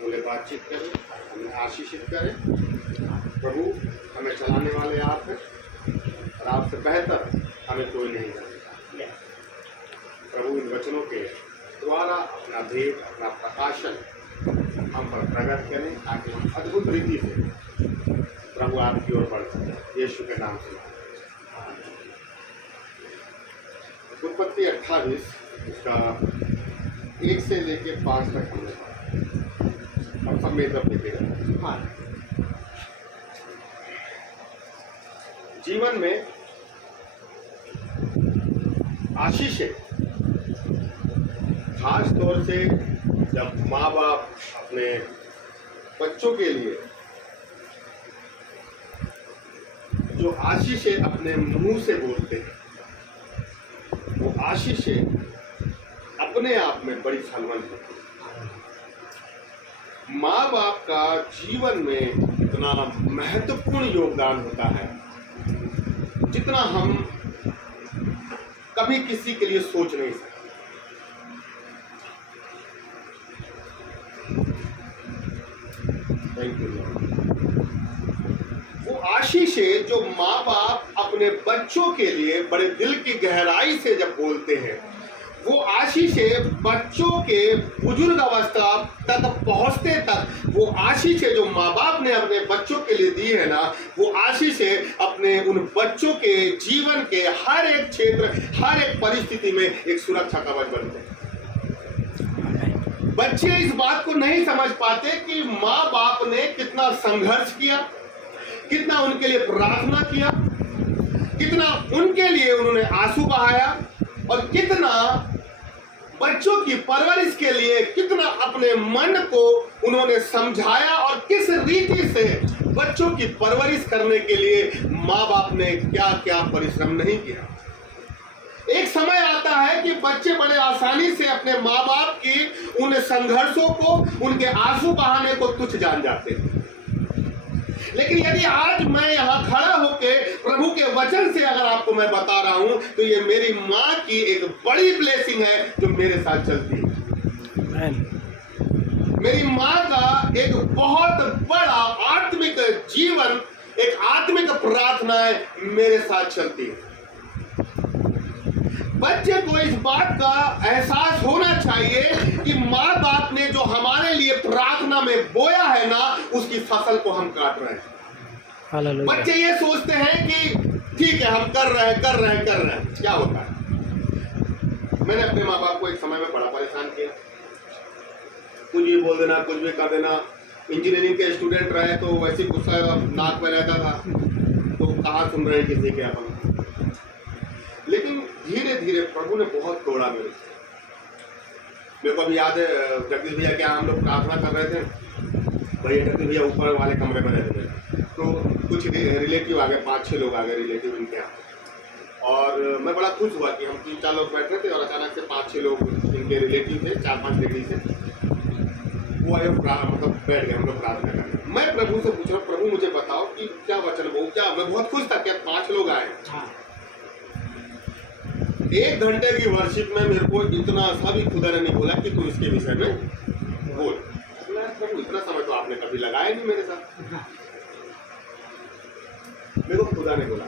बोले बातचीत करें, हमें आशीषित करें। प्रभु हमें चलाने वाले आप हैं और आपसे बेहतर हमें कोई नहीं जानेगा। प्रभु इन वचनों के द्वारा अपना भेद, अपना प्रकाशन हम पर प्रकट करें ताकि हम अद्भुत रीति से प्रभु आपकी ओर बढ़ सकें। यीशु के नाम से। उत्पत्ति 28 इसका 1 से लेके 5 तक हमने पढ़ा। अब सब मेरे तरफ देखिएगा। हाँ, जीवन में आशीषें खास तौर से जब माँ बाप अपने बच्चों के लिए जो आशीषें अपने मुंह से बोलते हैं, वो आशीषें अपने आप में बड़ी फलवंत होती है। माँ बाप का जीवन में इतना महत्वपूर्ण योगदान होता है जितना हम कभी किसी के लिए सोच नहीं सकते। वो आशीषें जो माँ बाप अपने बच्चों के लिए बड़े दिल की गहराई से जब बोलते हैं, वो आशीषें बच्चों के बुजुर्ग अवस्था तक पहुंचते तक, वो आशीषें जो माँ बाप ने अपने बच्चों के लिए दी है ना, वो आशीषें अपने उन बच्चों के जीवन के हर एक क्षेत्र, हर एक परिस्थिति में एक सुरक्षा कवच बनते हैं। बच्चे इस बात को नहीं समझ पाते कि माँ बाप ने कितना संघर्ष किया, कितना उनके लिए प्रार्थना किया, कितना उनके लिए उन्होंने आंसू बहाया और कितना बच्चों की परवरिश के लिए कितना अपने मन को उन्होंने समझाया और किस रीति से बच्चों की परवरिश करने के लिए माँ बाप ने क्या क्या परिश्रम नहीं किया। एक समय आता है कि बच्चे बड़े आसानी से अपने माँ बाप की उन संघर्षों को, उनके आंसू बहाने को तुच्छ जान जाते हैं। लेकिन यदि आज मैं यहाँ खड़ा होके प्रभु के वचन से अगर आपको मैं बता रहा हूँ, तो ये मेरी माँ की एक बड़ी ब्लेसिंग है जो मेरे साथ चलती है। मेरी माँ का एक बहुत बड़ा आत्मिक जीवन, एक आत्मिक प्रार्थनाएं मेरे साथ चलती है। बच्चे को इस बात का एहसास होना चाहिए कि माँ बाप ने जो हमारे लिए प्रार्थना में बोया है ना, उसकी फसल को हम काट रहे हैं। बच्चे ये सोचते हैं कि ठीक है, हम कर रहे हैं। क्या होता है? मैंने अपने माँ बाप को एक समय में बड़ा परेशान किया। कुछ भी बोल देना, कुछ भी कर देना। इंजीनियरिंग के स्टूडेंट रहे तो वैसे गुस्सा नाक में रहता था, तो कहाँ सुन रहे हैं किसी के अपन। लेकिन धीरे धीरे प्रभु ने बहुत तोड़ा मेरे को अभी याद है, जगदीश भैया के यहाँ हम लोग प्रार्थना कर रहे थे। भैया जगदीश भैया ऊपर वाले कमरे में रहते थे, तो कुछ रिलेटिव आ गए, 5-6 लोग आ गए रिलेटिव इनके यहाँ। और मैं बड़ा खुश हुआ कि हम 3-4 लोग बैठ रहे थे और अचानक से 5-6 लोग इनके रिलेटिव थे, 4-5 डिग्री से वो आए, मतलब बैठ गए हम लोग प्रार्थना करने। मैं प्रभु से पूछ रहा हूँ, प्रभु मुझे बताओ कि क्या वचन वो क्या। मैं बहुत खुश था कि 5 लोग आए। 1 घंटे की वर्शिप में मेरे को इतना सा भी खुदा ने नहीं बोला कि तू इसके विषय में बोल। प्रभु इतना समय तो आपने कभी लगाया नहीं मेरे साथ। मेरे को खुदा ने बोला,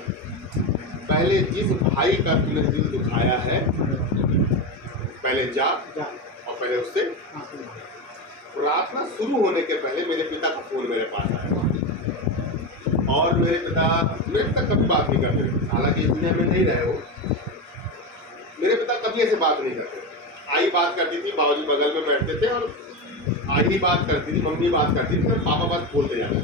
पहले जिस भाई का तूने दिल दुखाया है, पहले जा और पहले उससे प्रार्थना शुरू होने के पहले मेरे पिता का फोन मेरे पास आया और मेरे पिता कभी बात नहीं करते। हालांकि इस दुनिया में नहीं रहे हो, मेरे पिता कभी ऐसे बात नहीं करते। आई बात करती थी, बाबूजी बगल में बैठते थे और आई बात करती थी, मम्मी बात करती थी, मैं पापा बात बोलते जाते थे।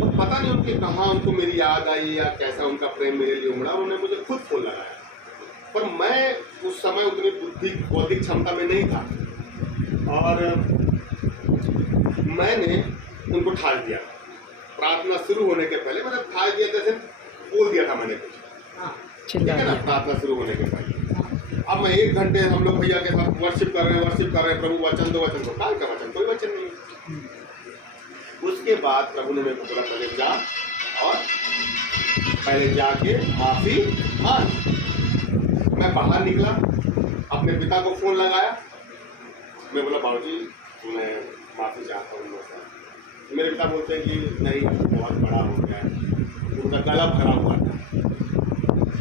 तो पता नहीं उनके कहाँ उनको मेरी याद आई या कैसा उनका प्रेम मेरे लिए उमड़ा, उन्होंने मुझे खुद फोन लगाया। पर मैं उस समय उतनी बौद्धिक क्षमता में नहीं था और मैंने उनको ठाल दिया। प्रार्थना शुरू होने के पहले मैंने ठाल दिया, जैसे बोल दिया था मैंने कुछ, ठीक है ना, प्रार्थना शुरू होने के पहले। अब मैं 1 घंटे हम लोग भैया के साथ वर्शिप कर रहे हैं, प्रभु वचन दो, वचन दो। काय का वचन? कोई वचन नहीं। उसके बाद प्रभु ने मेरे को बोला, पहले जा और पहले जाके माफी मांग। मैं बाहर निकला, अपने पिता को फोन लगाया। मैं बोला, बाबूजी मैं माफ़ी चाहता हूँ उनसे। मेरे पिता बोलते हैं कि नहीं बहुत बड़ा हो गया है, उनका गला भरा हुआ था।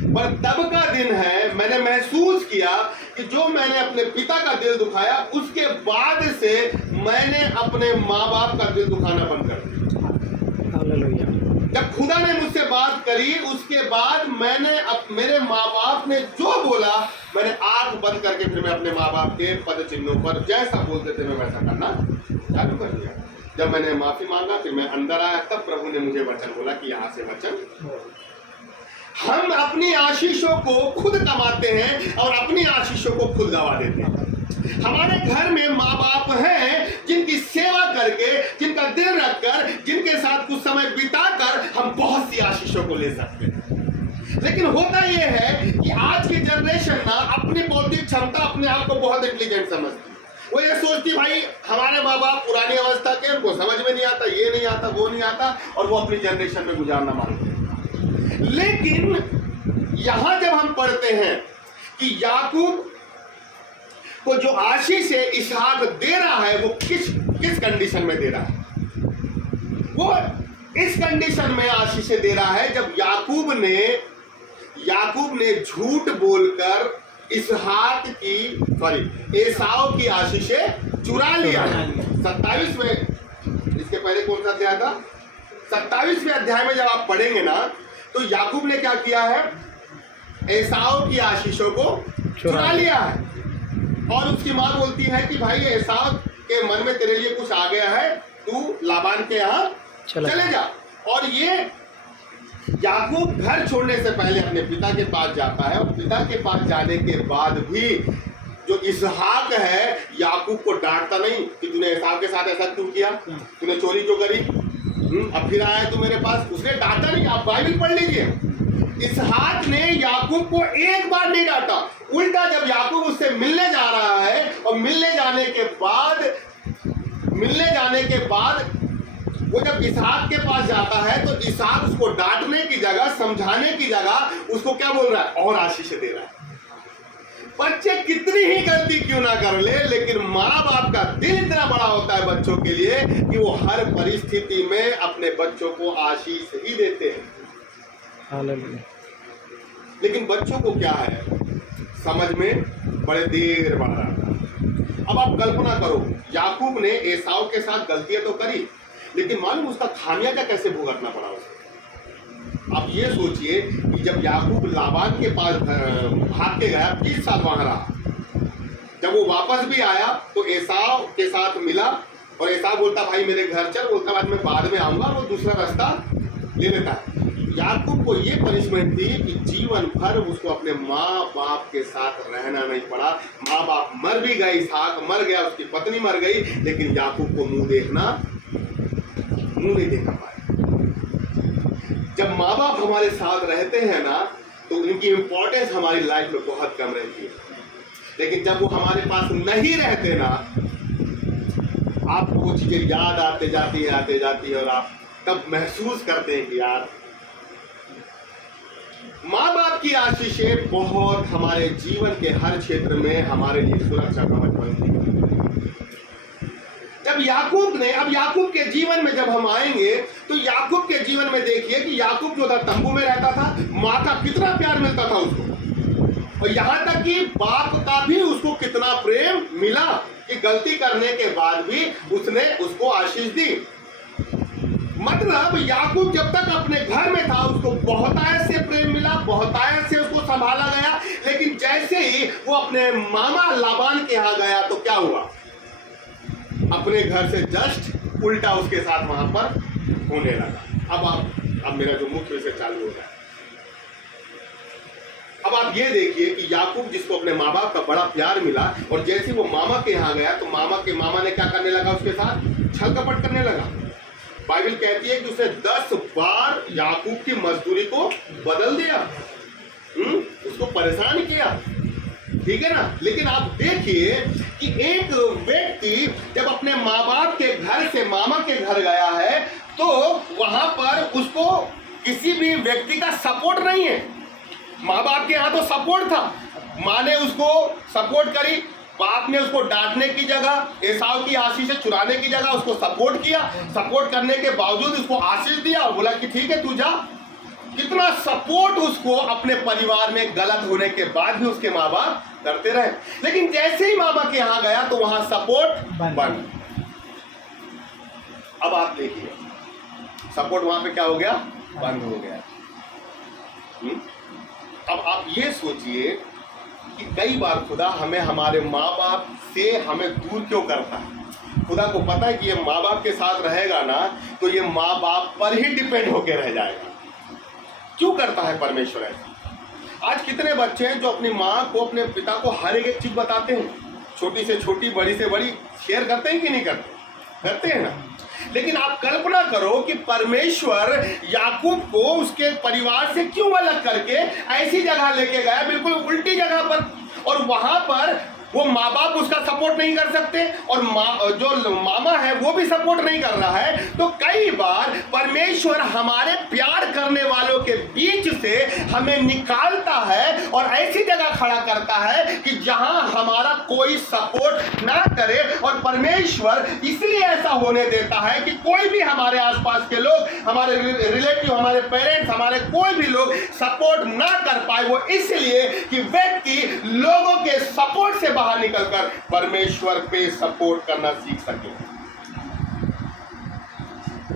पर तब का दिन है, मैंने महसूस किया कि जो मैंने अपने पिता का दिल दुखाया, उसके बाद से मैंने अपने माँ बाप का दिल दुखाना बंद कर दिया। हालेलुया। जब खुदा ने मुझसे बात करी, उसके बाद मैंने मेरे माँ बाप ने जो बोला, मैंने आंख बंद करके फिर मैं अपने माँ बाप के पद चिन्हों पर जैसा बोलते थे मैं वैसा करना चालू कर दिया। जब मैंने माफी मांगा, फिर मैं अंदर आया, तब प्रभु ने मुझे वचन बोला कि यहाँ से वचन। हम अपनी आशीषों को खुद कमाते हैं और अपनी आशीषों को खुद गवा देते हैं। हमारे घर में माँ बाप हैं जिनकी सेवा करके, जिनका दिल रखकर, जिनके साथ कुछ समय बिताकर हम बहुत सी आशीषों को ले सकते हैं। लेकिन होता यह है कि आज की जनरेशन ना अपनी बौद्धिक क्षमता, अपने आप को बहुत इंटेलिजेंट समझती है। वो ये सोचती भाई हमारे माँ बाप पुरानी अवस्था के, उनको समझ में नहीं आता, ये नहीं आता, वो नहीं आता, और वो अपनी जनरेशन में गुजारना मांगते हैं। लेकिन यहां जब हम पढ़ते हैं कि याकूब को जो आशीष है इसहाक दे रहा है, वो किस कंडीशन में दे रहा है? वो इस कंडीशन में आशीष दे रहा है जब याकूब ने झूठ बोलकर एसाव की आशीषें चुरा लिया। 27 में, इसके पहले कौन सा अध्याय था? 27वें अध्याय में जब आप पढ़ेंगे ना, तो याकूब ने क्या किया है? एसाव की आशीषों को चुरा लिया है। और उसकी माँ बोलती है कि भाई एसाव के मन में तेरे लिए कुछ आ गया है, तू लाबान के यहाँ चले जा। और ये याकूब घर छोड़ने से पहले अपने पिता के पास जाता है, और पिता के पास जाने के बाद भी जो इसहाक है याकूब को डांटता नहीं कि तूने एसाव के साथ ऐसा क्यों किया, तूने चोरी क्यों करी, अब फिर आया तू मेरे पास। उसने डांटा नहीं। आप बाइबल पढ़ लीजिए, इसहाक ने याकूब को एक बार नहीं डांटा। उल्टा जब याकूब उससे मिलने जा रहा है और मिलने जाने के बाद वो जब इसहाक के पास जाता है, तो इसहाक उसको डांटने की जगह, समझाने की जगह उसको क्या बोल रहा है? और आशीष दे रहा है। बच्चे कितनी ही गलती क्यों ना कर ले, लेकिन माँ बाप का दिल इतना बड़ा होता है बच्चों के लिए कि वो हर परिस्थिति में अपने बच्चों को आशीष ही देते हैं। हालेलुया। लेकिन बच्चों को क्या है, समझ में बड़े देर बाद आता है। अब आप कल्पना करो, याकूब ने एसाव के साथ गलतियां तो करी, लेकिन मालूम उसका खामियाजा कैसे भुगतना पड़ा उसे? आप ये सोचिए कि जब याकूब लाबान के पास भाग के गया, 20 साल वहां रहा, जब वो वापस भी आया तो एसाव के साथ मिला, और एसाव बोलता भाई मेरे घर चल, बोलता बाद में बाद में आऊंगा, वो दूसरा रास्ता ले लेता है। याकूब को ये पनिशमेंट थी कि जीवन भर उसको अपने माँ बाप के साथ रहना नहीं पड़ा। माँ बाप मर भी गए, इसहाक मर गया, उसकी पत्नी मर गई, लेकिन याकूब को मुंह नहीं देखा पाया। जब माँ बाप हमारे साथ रहते हैं ना, तो इनकी इंपॉर्टेंस हमारी लाइफ में बहुत कम रहती है। लेकिन जब वो हमारे पास नहीं रहते ना, आपको वो चीजें याद आते जाती है, और आप तब महसूस करते हैं कि यार माँ बाप की आशीषें बहुत हमारे जीवन के हर क्षेत्र में हमारे लिए सुरक्षा कवच बनती है। जब याकूब के जीवन में जब हम आएंगे, तो याकूब के जीवन में देखिए कि याकूब जो था तंबू में रहता था, माँ का कितना प्यार मिलता था उसको, और यहाँ तक कि बाप का भी उसको कितना प्रेम मिला कि गलती करने के बाद भी उसने उसको आशीष दी। मतलब याकूब जब तक अपने घर में था उसको बहुतायत से प्रेम मिला, बहुतायत से उसको संभाला गया, लेकिन जैसे ही वो अपने मामा लाबान के यहाँ गया तो क्या हुआ? अपने घर से जस्ट उल्टा उसके साथ वहां पर होने लगा। अब मेरा जो मुख्य विषय चालू हो रहा है, अब आप ये देखिए कि याकूब जिसको अपने माँ बाप का बड़ा प्यार मिला, और जैसे वो मामा के यहाँ गया तो मामा ने क्या करने लगा? उसके साथ छल कपट करने लगा। बाइबल कहती है कि उसने 10 बार याकूब की मजदूरी को बदल दिया, उसको परेशान किया, ठीक है ना। लेकिन आप देखिए कि एक व्यक्ति जब अपने माँ बाप के घर से मामा के घर गया है, तो वहां पर उसको किसी भी व्यक्ति का सपोर्ट नहीं है। माँ बाप के यहाँ तो सपोर्ट था, माँ ने उसको सपोर्ट करी, बाप ने उसको डांटने की जगह, एसाव की आशीष चुराने की जगह उसको सपोर्ट किया, सपोर्ट करने के बावजूद उसको आशीष दिया और बोला कि ठीक है तू जा। कितना सपोर्ट उसको अपने परिवार में गलत होने के बाद भी उसके माँ बाप करते रहे। लेकिन जैसे ही मामा के यहाँ गया तो वहां सपोर्ट बंद। अब आप देखिए सपोर्ट वहां पे क्या हो गया, बंद हो गया। अब आप ये सोचिए कि कई बार खुदा हमें हमारे माँ बाप से हमें दूर क्यों करता है। खुदा को पता है कि ये माँ बाप के साथ रहेगा ना तो ये माँ बाप पर ही डिपेंड होकर रह जाएगा। क्यों करता है परमेश्वर ऐसा? आज कितने बच्चे हैं जो अपनी माँ को, अपने पिता को हर एक चीज बताते हैं, छोटी से छोटी, बड़ी से बड़ी शेयर करते हैं कि नहीं करते? करते हैं ना। लेकिन आप कल्पना करो कि परमेश्वर याकूब को उसके परिवार से क्यों अलग करके ऐसी जगह लेके गया, बिल्कुल उल्टी जगह पर, और वहां पर वो माँ बाप उसका सपोर्ट नहीं कर सकते और जो मामा है वो भी सपोर्ट नहीं कर रहा है। तो कई बार परमेश्वर हमारे प्यार करने वालों के बीच से हमें निकालता है और ऐसी जगह खड़ा करता है कि जहां हमारा कोई सपोर्ट ना करे। और परमेश्वर इसलिए ऐसा होने देता है कि कोई भी हमारे आसपास के लोग, हमारे रिलेटिव, हमारे पेरेंट्स, हमारे कोई भी लोग सपोर्ट ना कर पाए। वो इसलिए कि व्यक्ति लोगों के सपोर्ट से बाहर निकलकर परमेश्वर पे सपोर्ट करना सीख सके।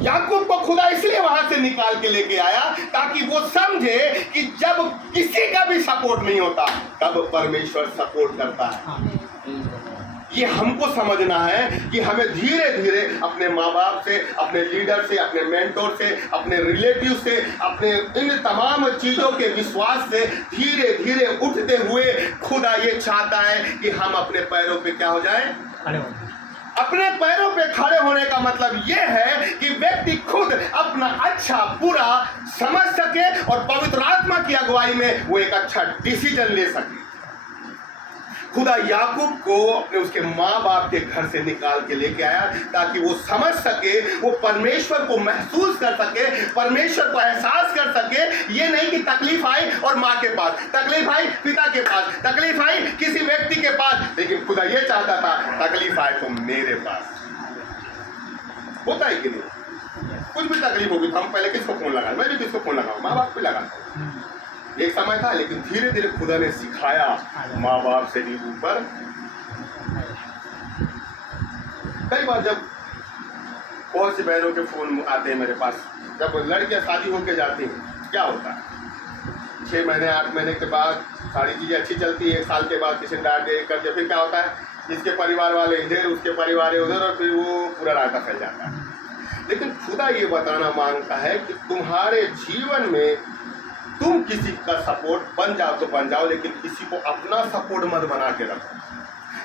याकूब को खुदा इसलिए वहां से निकाल के लेके आया ताकि वो समझे कि जब किसी का भी सपोर्ट नहीं होता तब परमेश्वर सपोर्ट करता है। ये हमको समझना है कि हमें धीरे धीरे अपने माँ बाप से, अपने लीडर से, अपने मेंटोर से, अपने रिलेटिव से, अपने इन तमाम चीजों के विश्वास से धीरे धीरे उठते हुए खुदा ये चाहता है कि हम अपने पैरों पे क्या हो जाए, अपने पैरों पे खड़े होने का मतलब यह है कि व्यक्ति खुद अपना अच्छा बुरा समझ सके और पवित्र आत्मा की अगुवाई में वो एक अच्छा डिसीजन ले सके। खुदा याकूब को अपने उसके माँ बाप के घर से निकाल के लेके आया ताकि वो समझ सके, वो परमेश्वर को महसूस कर सके, परमेश्वर को एहसास कर सके। ये नहीं कि तकलीफ आई और माँ के पास, तकलीफ आई पिता के पास, तकलीफ आई किसी व्यक्ति के पास, लेकिन खुदा ये चाहता था तकलीफ आए तो मेरे पास। होता है कि नहीं? कुछ भी तकलीफ होगी तो हम पहले किसको फोन लगाए? मैं भी किसको फोन लगाऊं? माँ बाप पे लगाता हूं। एक समय था, लेकिन धीरे धीरे खुदा ने सिखाया माँ बाप से भी ऊपर। कई बार जब बहुत सी बहनों के फोन आते हैं मेरे पास, जब लड़कियां शादी होके जाती हैं, क्या होता है 6 महीने 8 महीने के बाद सारी चीजें अच्छी चलती है, 1 साल के बाद किसी डांट दे करके फिर क्या होता है, इसके परिवार वाले इधर, उसके परिवार उधर, और फिर वो पूरा रास्ता फैल जाता है। लेकिन खुदा ये बताना मांगता है कि तुम्हारे जीवन में तुम किसी का सपोर्ट बन जाओ तो बन जाओ, लेकिन किसी को अपना सपोर्ट मत बना के रखो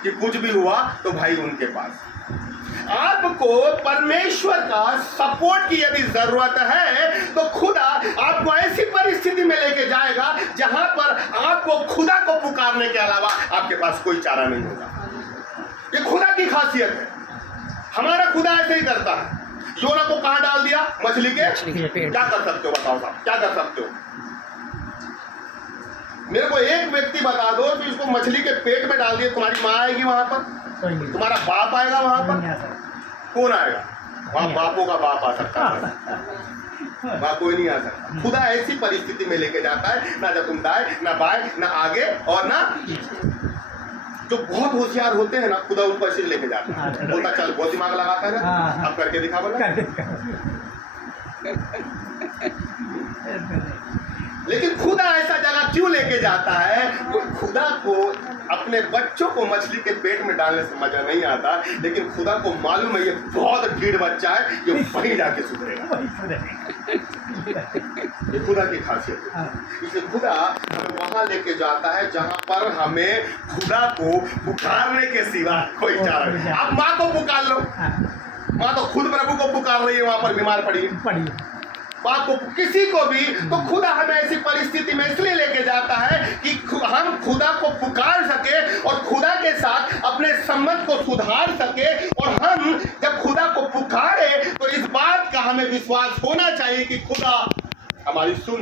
कि कुछ भी हुआ तो भाई उनके पास। आपको परमेश्वर का सपोर्ट की यदि जरूरत है तो खुदा आपको ऐसी परिस्थिति में लेके जाएगा जहां पर आपको खुदा को पुकारने के अलावा आपके पास कोई चारा नहीं होगा। ये खुदा की खासियत है। हमारा खुदा ऐसे ही करता है। योना को कहां डाल दिया? मछली के पेट। क्या कर सकते हो बताओ साहब, क्या कर सकते हो? मेरे को एक व्यक्ति बता दो कि उसको मछली के पेट में डाल दिए, तुम्हारी माँ आएगी वहां पर? तुम्हारा बाप आएगा वहां पर? कौन आएगा वहां? बापों का बाप आ सकता है, वहां कोई नहीं आ सकता। खुदा ऐसी परिस्थिति में लेके जाता है, ना जब तुम दाएं ना बाएं ना आगे और ना। जो बहुत होशियार होते हैं ना, खुदा उनको ऐसे लेके जाता है, बोलता चल बहुत दिमाग लगाता है ना, अब करके दिखा बोला। लेकिन खुदा ऐसा जगह क्यों लेके जाता है? तो खुदा को अपने बच्चों को मछली के पेट में डालने से मजा नहीं आता, लेकिन खुदा को मालूम है ये बहुत ढीढ़ बच्चा है, ये वहीं जाके सुधरेगा। ये खुदा की खासियत है। इसलिए खुदा हमें वहां लेके जाता है जहां पर हमें खुदा को पुकारने के सिवा कोई चारा नहीं। आप माँ को पुकार लो, माँ तो खुद प्रभु को पुकार रही है, वहां पर बीमार पड़ी है। बाप को, किसी को भी, तो खुदा हमें ऐसी परिस्थिति में इसलिए लेके जाता है कि हम खुदा को पुकार सके और खुदा के साथ अपने संबंध को सुधार सके। और हम जब खुदा को पुकारे तो इस बात का हमें विश्वास होना चाहिए कि खुदा हमारी सुन,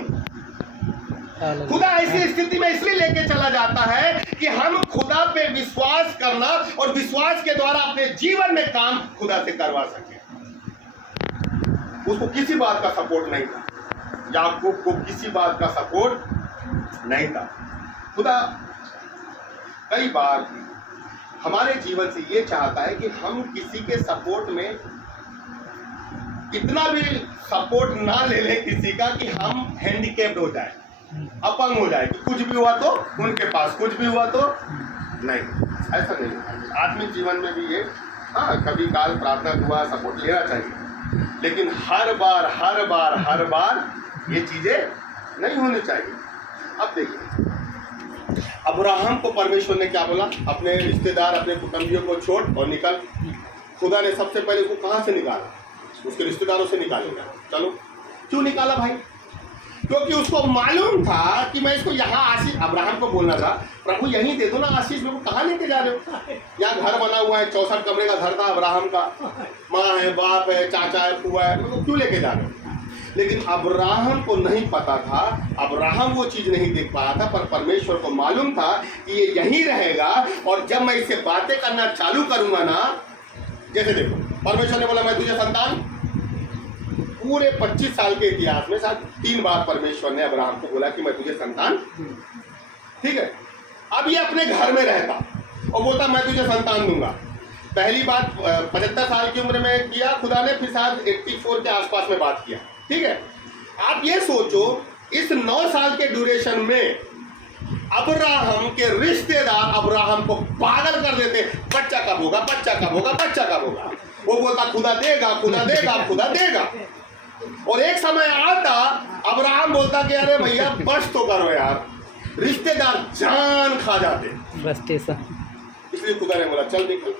खुदा ऐसी स्थिति में इसलिए लेके चला जाता है कि हम खुदा पे विश्वास करना और विश्वास के द्वारा अपने जीवन में काम खुदा से करवा सके। उसको किसी बात का सपोर्ट नहीं था, याकूब को किसी बात का सपोर्ट नहीं था। खुदा कई बार हमारे जीवन से ये चाहता है कि हम किसी के सपोर्ट में इतना भी सपोर्ट ना ले लें किसी का कि हम हैंडीकैप्ड हो जाए, अपंग हो जाए, कि कुछ भी हुआ तो उनके पास, कुछ भी हुआ तो नहीं। ऐसा नहीं, आत्मिक जीवन में भी ये कभी काल प्रार्थना दुआ सपोर्ट लेना चाहिए, लेकिन हर बार ये चीजें नहीं होनी चाहिए। अब देखिए अब्राहम को परमेश्वर ने क्या बोला, अपने रिश्तेदार अपने कुटुंबियों को छोड़ और निकल। खुदा ने सबसे पहले उसको कहाँ से निकाला, उसके रिश्तेदारों से निकालेगा। चलो क्यों निकाला भाई, क्योंकि उसको मालूम था कि मैं इसको यहाँ आशीष, अब्राहम को बोलना था प्रभु यहीं दे दो ना आशीष, मेरे को कहाँ लेके जा रहे हो। यहाँ घर बना हुआ है, 64 कमरे का घर था अब्राहम का, माँ है, बाप है, चाचा है, फूआ है, मेरे को क्यों लेके जा रहे हो। लेकिन अब्राहम को नहीं पता था, अब्राहम वो चीज नहीं देख पाया था, पर परमेश्वर को मालूम था कि ये यहीं रहेगा और जब मैं इससे बातें करना चालू करूंगा ना, जैसे देखो परमेश्वर ने बोला मैं तुझे संतान, पूरे 25 साल के इतिहास में शायद 3 बार परमेश्वर ने अब्राहम को बोला कि मैं तुझे संतान, ठीक है। अब ये अपने घर में रहता और बोलता मैं तुझे संतान दूंगा। पहली बात 75 साल की उम्र में किया खुदा ने, फिर शायद 84 के आसपास में बात किया, ठीक है। आप ये सोचो इस 9 साल के ड्यूरेशन में अब्राहम के रिश्तेदार अब्राहम को पागल कर देते, बच्चा कब होगा, बच्चा कब होगा, बच्चा कब होगा। वो बोलता खुदा देगा, खुदा देगा, खुदा देगा। और एक समय आता अब्राहम बोलता कि अरे भैया बस तो करो यार, रिश्तेदार जान खा जाते बस। इसलिए खुदा ने बोला चल निकल,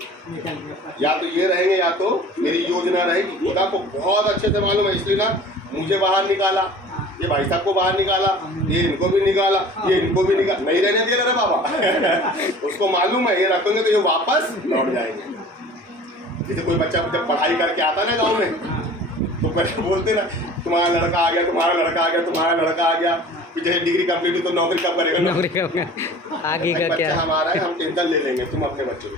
या तो ये रहेंगे या तो मेरी योजना रहेगी। खुदा को बहुत अच्छे से मालूम है, इसलिए ना मुझे बाहर निकाला, ये भाई साहब को बाहर निकाला, ये इनको भी निकाला, ये इनको भी निकाला, नहीं रहने दे रहे बाबा। उसको मालूम है ये रखेंगे तो ये वापस लौट जाएंगे। जैसे कोई बच्चा जब पढ़ाई करके आता है ना गाँव में, तो पहले बोलते ना तुम्हारा लड़का आ गया, तुम्हारा लड़का आ गया, तुम्हारा लड़का आ गया, जैसे डिग्री कंप्लीट हुई तो नौकरी कब करेगा, नौकरी कब आगे का क्या हमारा है, हम टेंशन ले लेंगे, तुम अपने बच्चों को।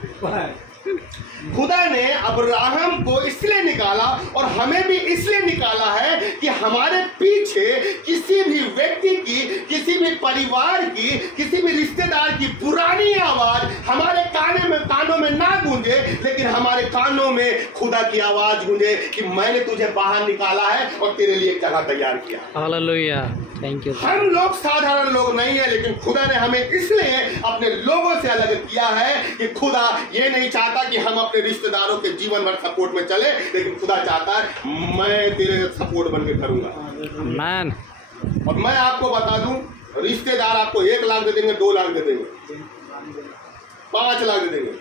खुदा ने अब्राहम को इसलिए निकाला और हमें भी इसलिए निकाला है कि हमारे पीछे किसी भी व्यक्ति की, किसी भी परिवार की, किसी भी रिश्तेदार की पुरानी आवाज हमारे कानों में ना गूंजे, लेकिन हमारे कानों में खुदा की आवाज गूंजे कि मैंने तुझे बाहर निकाला है और तेरे लिए एक जगह तैयार किया। Hallelujah, thank you. हम लोग साधारण लोग नहीं है, लेकिन खुदा ने हमें इसलिए अपने लोगों से अलग किया है कि खुदा ये नहीं चाहता कि हम अपने रिश्तेदारों के जीवन भर सपोर्ट में चले, लेकिन खुदा चाहता है मैं तेरे सपोर्ट बन के करूंगा। मैन। और मैं आपको बता दूं, रिश्तेदार आपको 1 लाख दे देंगे, 2 लाख दे देंगे, 5 लाख दे देंगे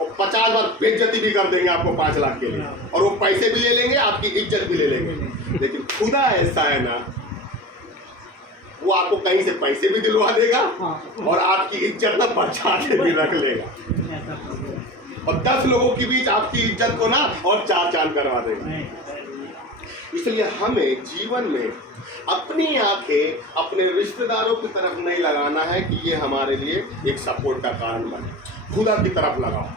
और 50 बार बेइज्जती भी कर देंगे आपको 5 लाख के लिए, और वो पैसे भी ले लेंगे, आपकी इज्जत भी ले लेंगे। लेकिन खुदा ऐसा है ना, वो आपको कहीं से पैसे भी दिलवा देगा और आपकी इज्जत ना बचा के भी रख लेगा, और 10 लोगों के बीच आपकी इज्जत को ना और 4 चांद करवा देगा। इसलिए हमें जीवन में अपनी आंखें अपने रिश्तेदारों की तरफ नहीं लगाना है कि ये हमारे लिए एक सपोर्ट का कारण बने। खुदा की तरफ लगाओ।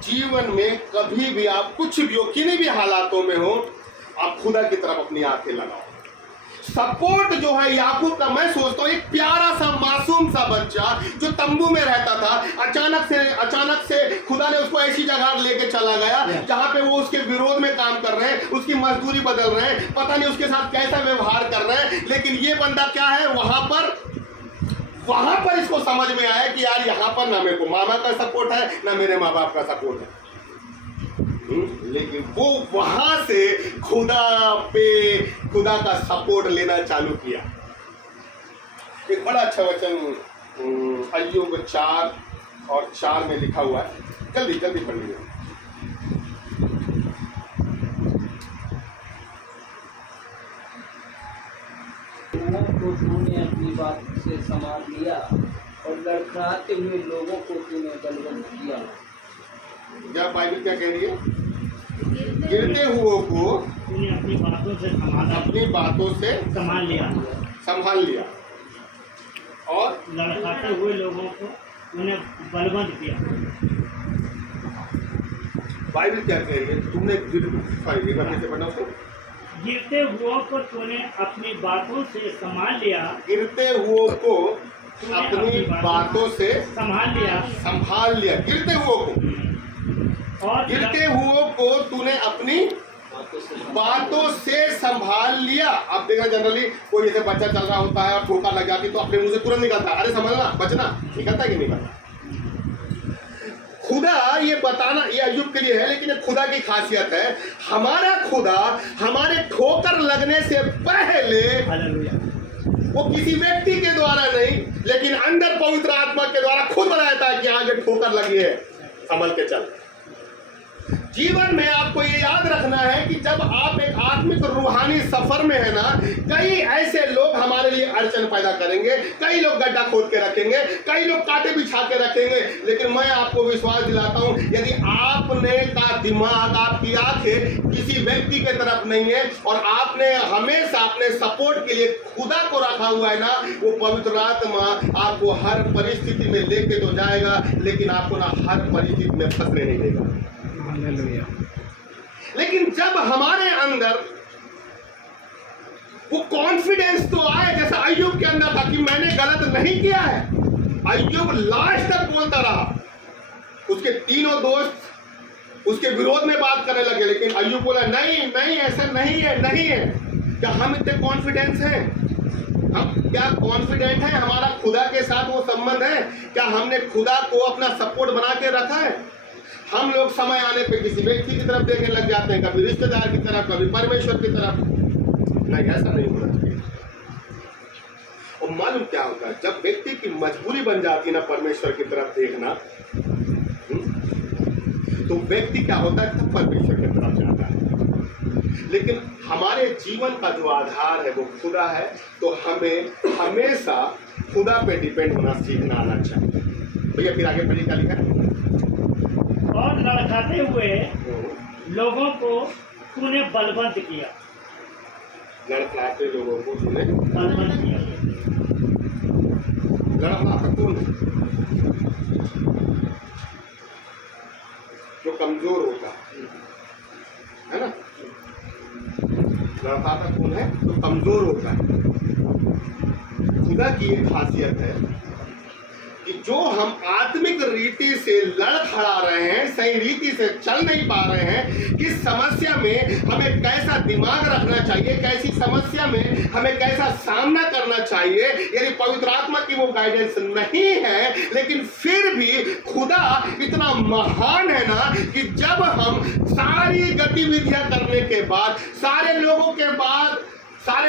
जीवन में कभी भी आप कुछ भी हो, किन्हीं भी हालातों में हो, आप खुदा की तरफ अपनी आंखें लगाओ। सपोर्ट जो है याकूब का, मैं सोचता हूँ एक प्यारा सा मासूम सा बच्चा जो तंबू में रहता था, अचानक से खुदा ने उसको ऐसी जगह लेके चला गया जहाँ पे वो उसके विरोध में काम कर रहे हैं, उसकी मजदूरी बदल रहे हैं, पता नहीं उसके साथ कैसा व्यवहार कर रहे हैं, लेकिन ये बंदा क्या है, वहां पर इसको समझ में आया कि यार यहाँ पर ना मेरे को मामा का सपोर्ट है, ना मेरे माँ बाप का सपोर्ट है। लेकिन वो वहां से खुदा का सपोर्ट लेना चालू किया। एक बड़ा अच्छा वचन अय्यूब 4:4 में लिखा हुआ है, जल्दी पढ़ लीजिए। तूने अपनी बात से संभाल लिया और लड़खड़ाते हुए लोगों को तूने बलवंत किया। क्या बाइबल क्या कह रही है? गिरते हुओं को तूने अपनी बातों से संभाल लिया। और लड़खाते हुए लोगों को उन्हें बलवंत किया। बाइबल क्या कह रही है? तुमने कैसे पढ़ा उसको? गिरते हुओं को तूने अपनी बातों से संभाल लिया। गिरते हुओं को अपनी बातों से संभाल लिया। संभाल लिया। गिरते हुओं को, और गिरते हुओं को तूने अपनी बातों से संभाल लिया। अब देखा जनरली कोई जैसे बच्चा चल रहा होता है और ठोकर लग जाती तो अपने मुंह से तुरंत निकलता है, अरे संभलना, बचना। निकलता है कि नहीं निकलता? खुदा ये बताना, ये अय्यूब के लिए है, लेकिन ये खुदा की खासियत है। हमारा खुदा हमारे ठोकर लगने से पहले वो किसी व्यक्ति के द्वारा नहीं, लेकिन अंदर पवित्र आत्मा के द्वारा खुद बताता है कि आगे ठोकर लगी है, संभल के चल। जीवन में आपको ये याद रखना है कि जब आप एक आत्मिक रूहानी सफर में है ना, कई ऐसे लोग हमारे लिए अड़चन पैदा करेंगे, कई लोग गड्ढा खोद के रखेंगे, कई लोग कांटे बिछा के रखेंगे। लेकिन मैं आपको विश्वास दिलाता हूं, यदि आपने का दिमाग, आपकी आंखें किसी व्यक्ति के तरफ नहीं है और आपने हमेशा अपने सपोर्ट के लिए खुदा को रखा हुआ है ना, वो पवित्र आत्मा आपको हर परिस्थिति में लेके तो जाएगा, लेकिन आपको ना हर परिस्थिति में फंसने नहीं देगा। लेकिन जब हमारे अंदर वो कॉन्फिडेंस तो आए, जैसा अय्यूब के अंदर था कि मैंने गलत नहीं किया है। अय्यूब लास्ट तक बोलता रहा, उसके तीनों दोस्त उसके विरोध में बात करने लगे, लेकिन अय्यूब बोला नहीं नहीं, ऐसा नहीं है, नहीं है। क्या हम इतने कॉन्फिडेंस हैं? हम क्या कॉन्फिडेंट हैं? हमारा खुदा के साथ वो संबंध है? क्या हमने खुदा को अपना सपोर्ट बना के रखा है? हम लोग समय आने पे किसी व्यक्ति की तरफ देखने लग जाते हैं, कभी रिश्तेदार की तरफ, कभी परमेश्वर की तरफ। नहीं, ऐसा नहीं होना चाहिए। और मालूम क्या होता है, जब व्यक्ति की मजबूरी बन जाती है ना परमेश्वर की तरफ देखना, तो व्यक्ति क्या होता है, तब परमेश्वर की तरफ जाता है। लेकिन हमारे जीवन का जो आधार है वो खुदा है, तो हमें हमेशा खुदा पे डिपेंड होना सीखना आना चाहिए। भैया फिर आगे पढ़िए, क्या लिखा है? और लड़खाते हुए लोगों को तूने बलवंत किया। लड़खड़ाते लोगों को तूने बलवंत किया। लड़खड़ाता कौन है? जो कमजोर होता है ना? लड़खड़ाता कौन है? जो कमजोर होता है। खुदा की एक खासियत है कि जो हम आत्मिक रीति से लड़खड़ा रहे हैं, सही रीति से चल नहीं पा रहे हैं, किस समस्या में हमें कैसा दिमाग रखना चाहिए, कैसी समस्या में हमें कैसा सामना करना चाहिए, यदि पवित्र आत्मा की वो गाइडेंस नहीं है, लेकिन फिर भी खुदा इतना महान है ना कि जब हम सारी गतिविधियां करने के बाद, सारे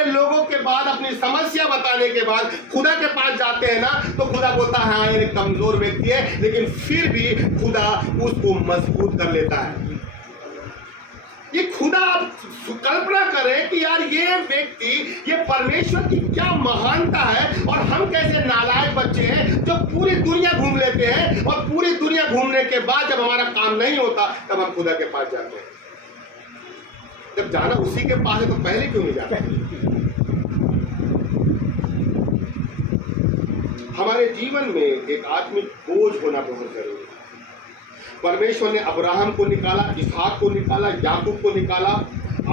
लोगों के बाद अपनी समस्या बताने के बाद खुदा के पास जाते हैं ना, तो खुदा बोलता है हाँ ये कमजोर व्यक्ति है, लेकिन फिर भी खुदा उसको मजबूत कर लेता है। ये खुदा, आप कल्पना करें कि यार ये व्यक्ति, ये परमेश्वर की क्या महानता है, और हम कैसे नालायक बच्चे हैं जो पूरी दुनिया घूम लेते हैं, और पूरी दुनिया घूमने के बाद जब हमारा काम नहीं होता तब हम खुदा के पास जाते हैं। जब जाना उसी के पास है तो पहले क्यों नहीं जाते? हमारे जीवन में एक आत्मिक बोझ होना बहुत जरूरी है। परमेश्वर ने अब्राहम को निकाला, इसहाक को निकाला, याकूब को निकाला।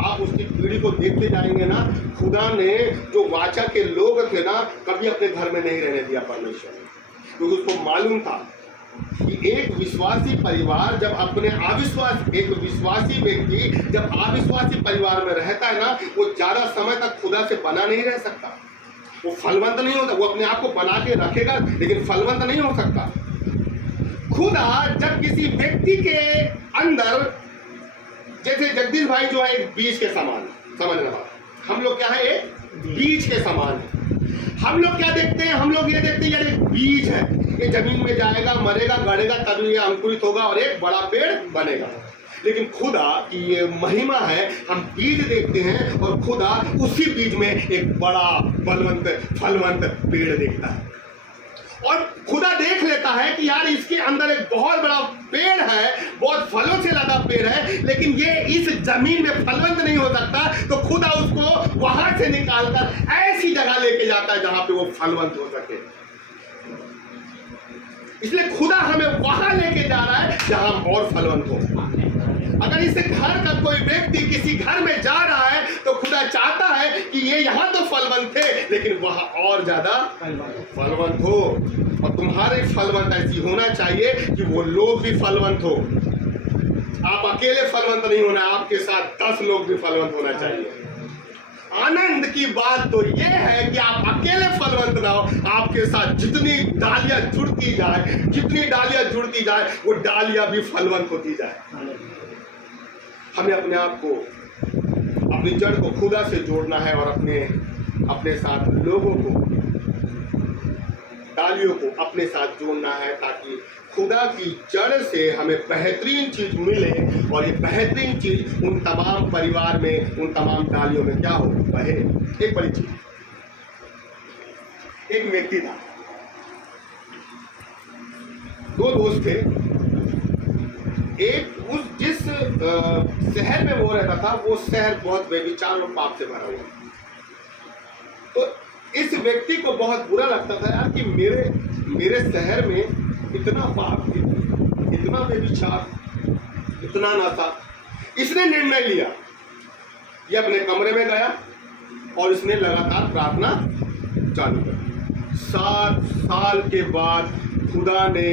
आप उसकी पीढ़ी को देखते जाएंगे ना, खुदा ने जो वाचा के लोग थे ना, कभी अपने घर में नहीं रहने दिया परमेश्वर ने, क्योंकि उसको मालूम था कि एक विश्वासी परिवार जब अपने एक विश्वासी व्यक्ति जब अविश्वासी परिवार में रहता है ना, वो ज्यादा समय तक खुदा से बना नहीं रह सकता, वो फलवंत नहीं होता। वो अपने आप को बना के रखेगा लेकिन फलवंत नहीं हो सकता। खुदा जब किसी व्यक्ति के अंदर, जैसे जगदीश भाई जो है एक बीज के समान, समझना बात, हम लोग क्या है, एक बीज के समान है। हम लोग क्या देखते हैं, हम लोग ये देखते हैं यार एक बीज है, ये जमीन में जाएगा, मरेगा, गड़ेगा, तभी ये अंकुरित होगा और एक बड़ा पेड़ बनेगा। लेकिन खुदा की ये महिमा है, हम बीज देखते हैं और खुदा उसी बीज में एक बड़ा बलवंत फलवंत पेड़ देखता है, और खुदा देख लेता है कि यार इसके अंदर एक बहुत बड़ा पेड़ है, बहुत फलों से लदा पेड़ है, लेकिन ये इस जमीन में फलवंत नहीं हो सकता, तो खुदा उसको वहां से निकालकर ऐसी जगह लेके जाता है जहां पे वो फलवंत हो सके। इसलिए खुदा हमें वहां लेके जा रहा है जहां हम और फलवंत हो। अगर इस घर का कोई व्यक्ति किसी घर में जा रहा है तो खुदा चाहता है कि ये यहाँ तो फलवंत थे लेकिन वहां और ज्यादा फलवंत हो। और तुम्हारे फलवंत ऐसी होना चाहिए कि वो लोग भी फलवंत हो। आप अकेले फलवंत नहीं होना, आपके साथ 10 लोग भी फलवंत होना चाहिए। आनंद की बात तो ये है कि आप अकेले फलवंत ना हो, आपके साथ जितनी डालियां जुड़ती जाए वो डालियां भी फलवंत होती जाए। हमें अपने आप को, अपनी जड़ को खुदा से जोड़ना है और अपने साथ लोगों को, डालियों को अपने साथ जोड़ना है ताकि खुदा की जड़ से हमें बेहतरीन चीज मिले और ये बेहतरीन चीज उन तमाम परिवार में, उन तमाम डालियों में क्या हो, बहे। एक बड़ी चीज, एक व्यक्ति था, 2 दोस्त थे। एक जिस शहर में वो रहता था वो शहर बहुत व्यभिचार और पाप से भरा हुआ। तो इस व्यक्ति को बहुत बुरा लगता था यार कि मेरे शहर में इतना पाप, इतना व्यभिचार, इतना नशा। इसने निर्णय लिया, ये अपने कमरे में गया और इसने लगातार प्रार्थना चालू कर। 7 साल के बाद खुदा ने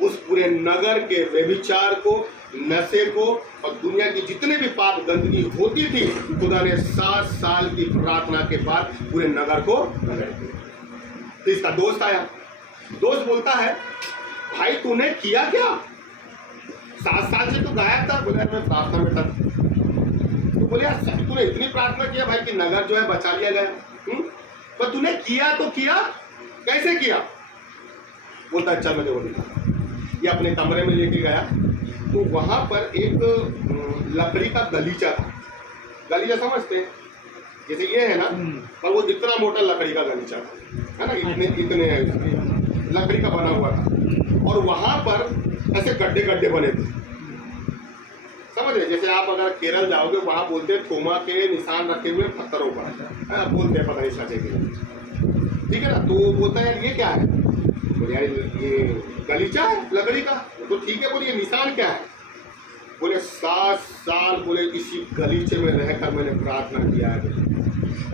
उस पूरे नगर के व्यभिचार को, नशे को और दुनिया की जितने भी पाप गंदगी होती थी, खुदा ने 7 साल की प्रार्थना के बाद पूरे नगर को नगर किया। तो इसका दोस्त आया, दोस्त बोलता है भाई तूने किया क्या? 7 साल से तो गायब था। बोला मैं प्रार्थना में था। तो बोले यार तूने इतनी प्रार्थना किया भाई कि नगर जो है बचा लिया गया, पर तूने किया तो किया, कैसे किया? बोलता चल मुझे वो दिखा। ये अपने कमरे में लेके गया तो वहां पर एक लकड़ी का गलीचा था। गलीचा समझते हैं, जैसे ये है ना, पर वो इतना मोटा लकड़ी का गलीचा था, है ना, इतने है, लकड़ी का बना हुआ था। और वहां पर ऐसे गड्ढे गड्ढे बने थे, समझ रहे? जैसे आप अगर केरल जाओगे वहां बोलते हैं थोमा के निशान रखे हुए पत्थरों पर, बोलते हैं पता नहीं सचे के, ठीक है ना। तो बोलता है यार ये क्या है? बोले यार ये गलीचा है लकड़ी का। तो ठीक है, बोले ये निशान क्या है? बोले 7 साल बोले इसी गलीचे में रहकर मैंने प्रार्थना किया है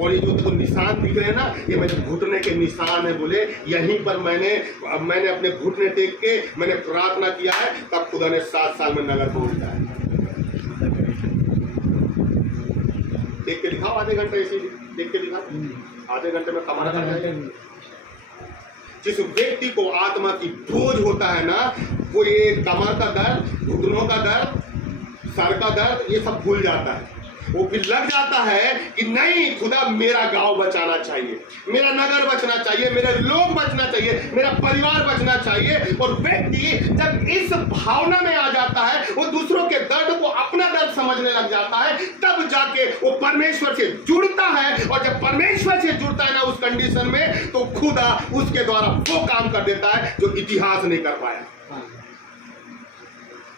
और ये जो तो निशान दिख रहे हैं ना, ये मेरे घुटने के निशान है। बोले यहीं पर मैंने अपने घुटने टेक के मैंने प्रार्थना किया है, तब खुदा ने 7 साल में नगर को उल्टा है। देख के दिखाओ, आधे घंटे ऐसे देख के दिखाओ, आधे घंटे में कमाना था। जिस व्यक्ति को आत्मा की बोझ होता है ना, वो ये कमर का दर्द, घुटनों का दर्द, सर का दर्द, ये सब भूल जाता है। वो फिर लग जाता है कि नहीं खुदा मेरा गांव बचाना चाहिए, मेरा नगर बचना चाहिए, मेरे लोग बचना चाहिए, मेरा परिवार बचना चाहिए। और व्यक्ति जब इस भावना में आ जाता है, वो दूसरों के दर्द को अपना दर्द समझने लग जाता है, तब जाके वो परमेश्वर से जुड़ता है। और जब परमेश्वर से जुड़ता है ना उस कंडीशन में, तो खुदा उसके द्वारा वो काम कर देता है जो इतिहास नहीं कर पाया।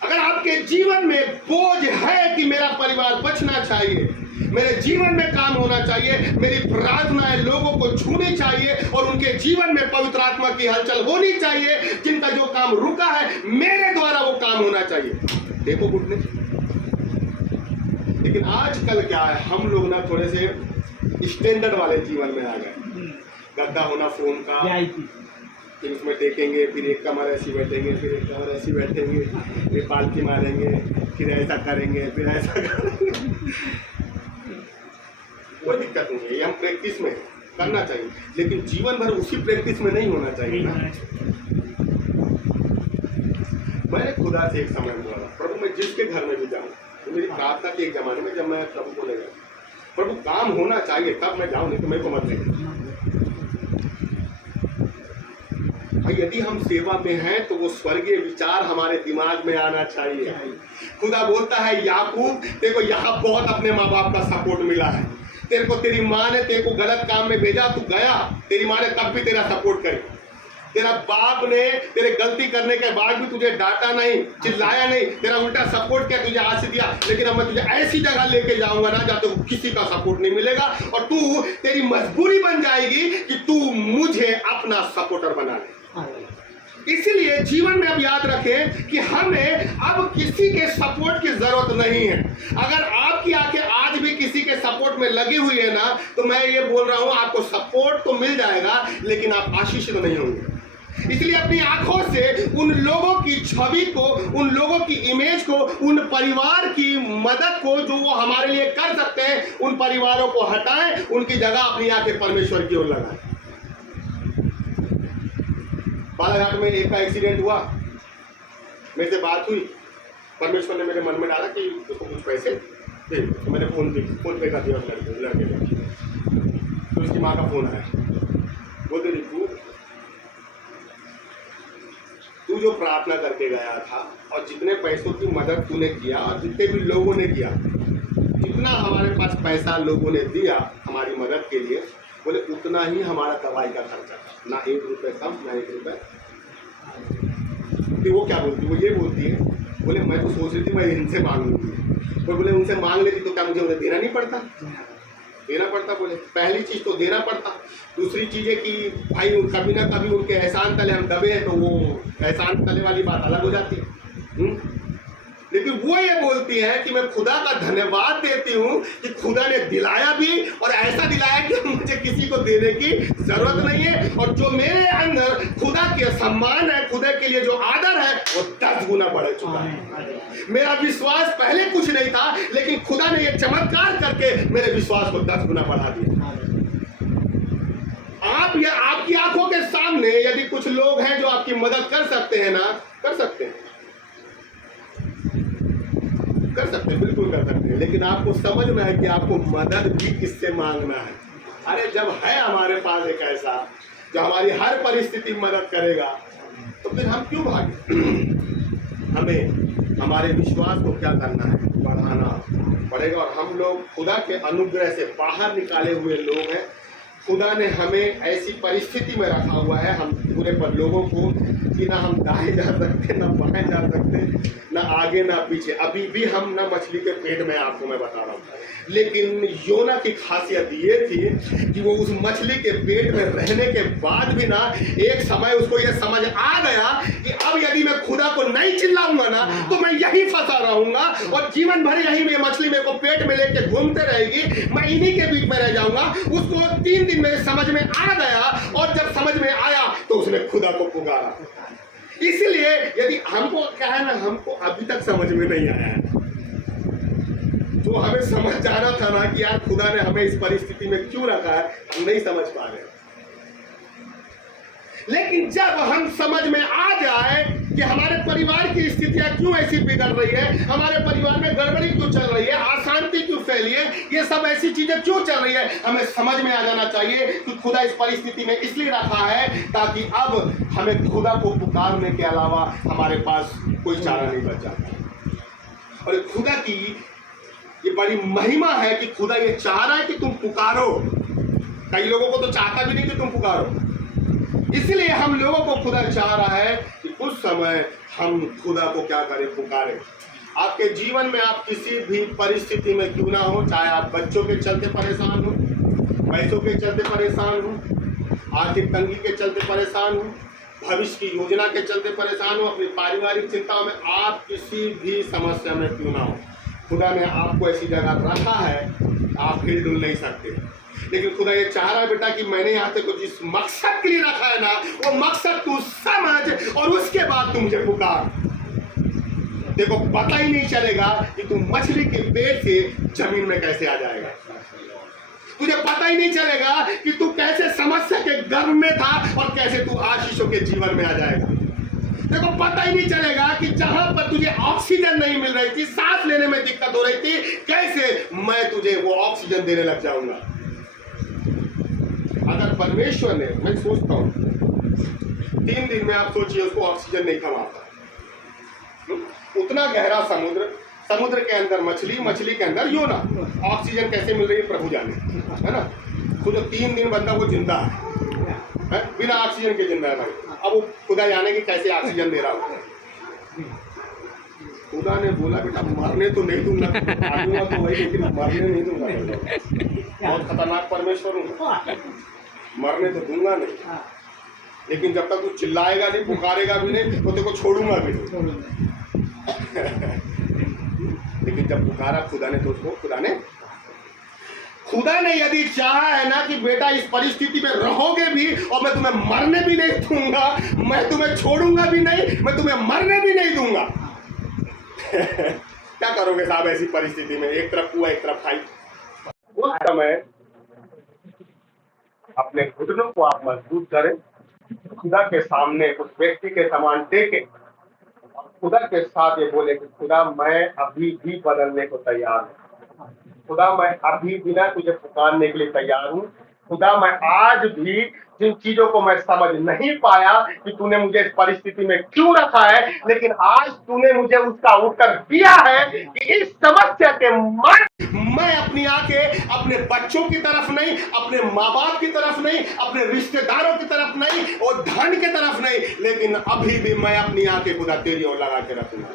अगर आपके जीवन में बोझ है कि मेरा परिवार बचना चाहिए, मेरे जीवन में काम होना चाहिए, मेरी प्रार्थनाएं लोगों को छूनी चाहिए और उनके जीवन में पवित्र आत्मा की हलचल होनी चाहिए, जिनका जो काम रुका है मेरे द्वारा वो काम होना चाहिए, देखो घुटने। लेकिन आजकल क्या है, हम लोग ना थोड़े से स्टैंडर्ड वाले जीवन में आ गए। गद्दा होना फोन का, फिर उसमें देखेंगे, फिर एक कमर ऐसी बैठेंगे, फिर एक कमर ऐसी बैठेंगे, फिर पालकी मारेंगे, फिर ऐसा करेंगे, फिर ऐसा करेंगे। कोई दिक्कत नहीं है, ये हम प्रैक्टिस में करना चाहिए, लेकिन जीवन भर उसी प्रैक्टिस में नहीं होना चाहिए ना। मैंने खुदा से एक समय बोला, प्रभु मैं जिसके घर में भी जाऊँ, तो मेरी प्रार्थना के एक जमाने में जब मैं प्रभु को ले गया, प्रभु काम होना चाहिए तब मैं जाऊँ, नहीं तो मेरे को मत ले। यदि हम सेवा में हैं तो वो स्वर्गीय विचार हमारे दिमाग में आना चाहिए। खुदा बोलता है याकूब तेरे को यहाँ बहुत अपने माँ बाप का सपोर्ट मिला है, तेरे को तेरी माँ ने तेरे को गलत काम में भेजा, तू गया, तेरी माँ ने तब भी तेरा सपोर्ट करी, तेरा बाप ने तेरे गलती करने के बाद भी तुझे डांटा नहीं, चिल्लाया नहीं, तेरा उल्टा सपोर्ट किया, तुझे आशीष दिया। लेकिन अब मैं तुझे ऐसी जगह लेके जाऊंगा ना जहाँ तो किसी का सपोर्ट नहीं मिलेगा और तू तेरी मजबूरी बन जाएगी कि तू मुझे अपना सपोर्टर बना ले। इसलिए जीवन में अब याद रखें कि हमें अब किसी के सपोर्ट की जरूरत नहीं है। अगर आपकी आंखें आज भी किसी के सपोर्ट में लगी हुई है ना, तो मैं ये बोल रहा हूं आपको सपोर्ट तो मिल जाएगा, लेकिन आप आशीषित नहीं होंगे। इसलिए अपनी आंखों से उन लोगों की छवि को, उन लोगों की इमेज को, उन परिवार की मदद को जो वो हमारे लिए कर सकते हैं, उन परिवारों को हटाएं, उनकी जगह अपनी आंखें परमेश्वर की ओर लगाएं। बालाघाट में एक का एक्सीडेंट हुआ, मेरे से बात हुई, परमेश्वर ने मेरे मन में डाला कि उसको कुछ पैसे दे, तो मैंने फोन पे कर दिया लड़के को। तो उसकी माँ का फोन आया, बोलते रिपू तू जो प्रार्थना करके गया था और जितने पैसों की मदद तूने किया और जितने भी लोगों ने किया, जितना हमारे पास पैसा लोगों ने दिया हमारी मदद के लिए, बोले उतना ही हमारा दवाई का खर्चा था, ना 1 रुपये कम ना 1 रुपये। फिर वो क्या बोलती, वो ये बोलती है, बोले मैं तो सोच रही थी मैं इनसे मांगूंगी, तो बोले उनसे मांग लेती तो क्या मुझे उन्हें देना नहीं पड़ता? देना पड़ता। बोले पहली चीज़ तो देना पड़ता, दूसरी चीज़ है कि भाई कभी ना कभी उनके एहसान तले हम दबे हैं, तो वो एहसान तले वाली बात अलग हो जाती है। लेकिन वो ये बोलती है कि मैं खुदा का धन्यवाद देती हूँ कि खुदा ने दिलाया भी, और ऐसा दिलाया कि मुझे किसी को देने की जरूरत नहीं है, और जो मेरे अंदर खुदा के सम्मान है, खुदा के लिए जो आदर है, वो 10 गुना बढ़ चुका है। मेरा विश्वास पहले कुछ नहीं था, लेकिन खुदा ने ये चमत्कार करके मेरे विश्वास को 10 गुना बढ़ा दिया। आप या आपकी आंखों के सामने यदि कुछ लोग हैं जो आपकी मदद कर सकते हैं ना, कर सकते हैं, बिल्कुल कर सकते हैं, लेकिन आपको समझ में है कि आपको मदद भी किससे मांगना है। अरे जब है हमारे पास एक ऐसा जो हमारी हर परिस्थिति में मदद करेगा, तो फिर हम क्यों भागे? हमें हमारे विश्वास को क्या करना है, बढ़ाना पड़ेगा। और हम लोग खुदा के अनुग्रह से बाहर निकाले हुए लोग हैं। खुदा ने हमें ऐसी परिस्थिति में रखा हुआ है, हम पूरे पर लोगों को, कि ना हम दाएं जा सकते, ना बाएं जा सकते, ना आगे ना पीछे। अभी भी हम ना मछली के पेट में, आपको मैं बता रहा हूँ। लेकिन योना की खासियत ये थी कि वो उस मछली के पेट में रहने के बाद भी ना, एक समय उसको ये समझ आ गया कि अब यदि मैं खुदा को नहीं चिल्लाऊंगा ना, तो मैं यही फंसा रहूंगा और जीवन भर यही में मछली मेरे को पेट में लेके घूमते रहेगी, मैं इन्हीं के बीच में रह जाऊंगा। उसको 3 दिन में समझ में आ गया, और जब समझ में आया तो उसने खुदा को पुकारा। इसलिए यदि हमको क्या है ना, हमको अभी तक समझ में नहीं आया है, जो हमें समझ जाना था ना कि यार खुदा ने हमें इस परिस्थिति में क्यों रखा है, हम नहीं समझ पा रहे। लेकिन जब हम समझ में आ जाए कि हमारे परिवार की स्थितियां क्यों ऐसी बिगड़ रही है, हमारे परिवार में गड़बड़ी क्यों चल रही है, अशांति क्यों फैली है, ये सब ऐसी चीजें क्यों चल रही है, हमें समझ में आ जाना चाहिए कि खुदा इस परिस्थिति में इसलिए रखा है ताकि अब हमें खुदा को पुकारने के अलावा हमारे पास कोई चारा नहीं बच जाता। और खुदा की ये बड़ी महिमा है कि खुदा ये चाह रहा है कि तुम पुकारो। कई लोगों को तो चाहता भी नहीं कि तुम पुकारो, इसलिए हम लोगों को खुदा चाह रहा है कि कुछ समय हम खुदा को क्या करें, पुकारें। आपके जीवन में आप किसी भी परिस्थिति में क्यों ना हो, चाहे आप बच्चों के चलते परेशान हो, पैसों के चलते परेशान हो, आर्थिक तंगी के चलते परेशान हो, भविष्य की योजना के चलते परेशान हो, अपनी पारिवारिक चिंताओं में, आप किसी भी समस्या में क्यों ना हो, खुदा ने आपको ऐसी जगह रखा है, आप हिल डुल नहीं सकते। लेकिन खुदा ये चाह रहा है बेटा कि मैंने यहाँ पे कुछ इस मकसद के लिए रखा है ना, वो मकसद तू समझ और उसके बाद तू मुझे पुकार। देखो पता ही नहीं चलेगा कि तू मछली के पेट से जमीन में कैसे आ जाएगा, तुझे पता ही नहीं चलेगा कि तू कैसे समस्या के गर्भ में था और कैसे तू आशीषों के जीवन में आ जाएगा। देखो पता ही नहीं चलेगा कि जहां पर तुझे ऑक्सीजन नहीं मिल रही थी, सांस लेने में दिक्कत हो रही थी, कैसे मैं तुझे वो ऑक्सीजन देने लग जाऊंगा। अगर परमेश्वर ने, मैं सोचता हूं 3 दिन में आप सोचिए उसको ऑक्सीजन नहीं कम आता, उतना गहरा समुद्र, समुद्र के अंदर मछली, मछली के अंदर योना, ऑक्सीजन कैसे मिल रही है प्रभु जाने, है ना। तो जो 3 दिन बंदा वो जिंदा है, बिना ऑक्सीजन के जिंदा है भाई। अब वो खुदा जाने की कैसे ऑक्सीजन दे रहा हो। खुदा ने बोला बेटा मरने तो नहीं दूंगा, आदूंगा तो वही, लेकिन मरने नहीं दूंगा। बहुत खतरनाक परमेश्वर हूँ, मरने तो दूंगा नहीं, लेकिन जब तक तू चिल्लाएगा नहीं, पुकारेगा भी नहीं, तो तेरे को छोड़ूंगा भी नहीं। लेकिन जब पुकारा खुदा ने तो उसको खुदा ने यदि चाहा है ना कि बेटा इस परिस्थिति में रहोगे भी और मैं तुम्हें मरने भी नहीं दूंगा, मैं तुम्हें छोड़ूंगा भी नहीं, मैं तुम्हें मरने भी नहीं दूंगा। क्या करोगे साहब ऐसी परिस्थिति में? एक तरफ कुआं एक तरफ खाई। उस समय अपने घुटनों को आप मजबूत करें, खुदा के सामने उस व्यक्ति के समान टेके, खुदा के साथ ये बोले कि खुदा मैं अभी भी बदलने को तैयार हूँ, खुदा मैं अभी बिना तुझे पुकारने के लिए तैयार हूँ, खुदा मैं आज भी जिन चीजों को मैं समझ नहीं पाया कि तूने मुझे इस परिस्थिति में क्यों रखा है, लेकिन आज तूने मुझे उसका उत्तर दिया है कि इस समस्या के मैं अपनी आंखें अपने बच्चों की तरफ नहीं, अपने माँ बाप की तरफ नहीं, अपने रिश्तेदारों की तरफ नहीं और धन की तरफ नहीं, लेकिन अभी भी मैं अपनी आंखें खुदा तेरी ओर लगा के रखूंगा।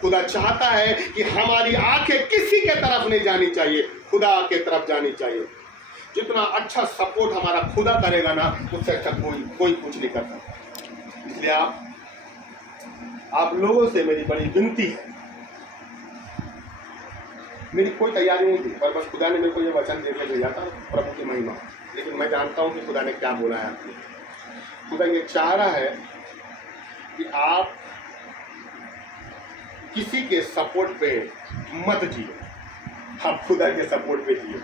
खुदा चाहता है कि हमारी आंखें किसी के तरफ नहीं जानी चाहिए, खुदा के तरफ जानी चाहिए। जितना अच्छा सपोर्ट हमारा खुदा करेगा ना, उससे अच्छा कोई कुछ नहीं कर सकता। इसलिए आप लोगों से मेरी बड़ी विनती है, मेरी कोई तैयारी नहीं थी, पर बस खुदा ने मेरे को ये वचन देके भेजा था, प्रभु की महिमा। लेकिन मैं जानता हूँ कि खुदा ने क्या बोला है आपको। खुदा ये चाह रहा है कि आप किसी के सपोर्ट पे मत जिए, आप खुदा के सपोर्ट पे जिए।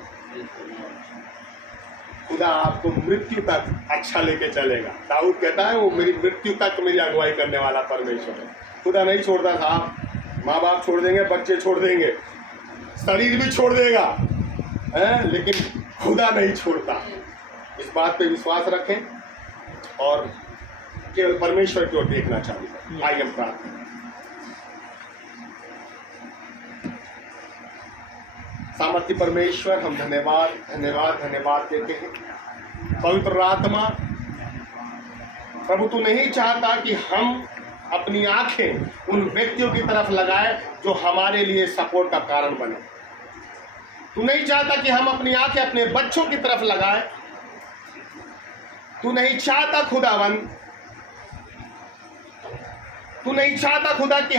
खुदा आपको मृत्यु तक अच्छा लेके चलेगा। दाऊद कहता है वो मेरी मृत्यु तक मेरी अगुवाई करने वाला परमेश्वर है। खुदा नहीं छोड़ता साहब, माँ बाप छोड़ देंगे, बच्चे छोड़ देंगे, शरीर भी छोड़ देगा, लेकिन खुदा नहीं छोड़ता। इस बात पे विश्वास रखें और केवल परमेश्वर की ओर देखना चाहिए। आइए हम प्रार्थना। सामर्थ्य परमेश्वर, हम धन्यवाद धन्यवाद धन्यवाद देते हैं। पवित्र आत्मा प्रभु, तू नहीं चाहता कि हम अपनी आंखें उन व्यक्तियों की तरफ लगाए जो हमारे लिए सपोर्ट का कारण बने। तू नहीं चाहता कि हम अपनी आंखें अपने बच्चों की तरफ लगाए। तू नहीं चाहता खुदावन, तू नहीं चाहता खुदा कि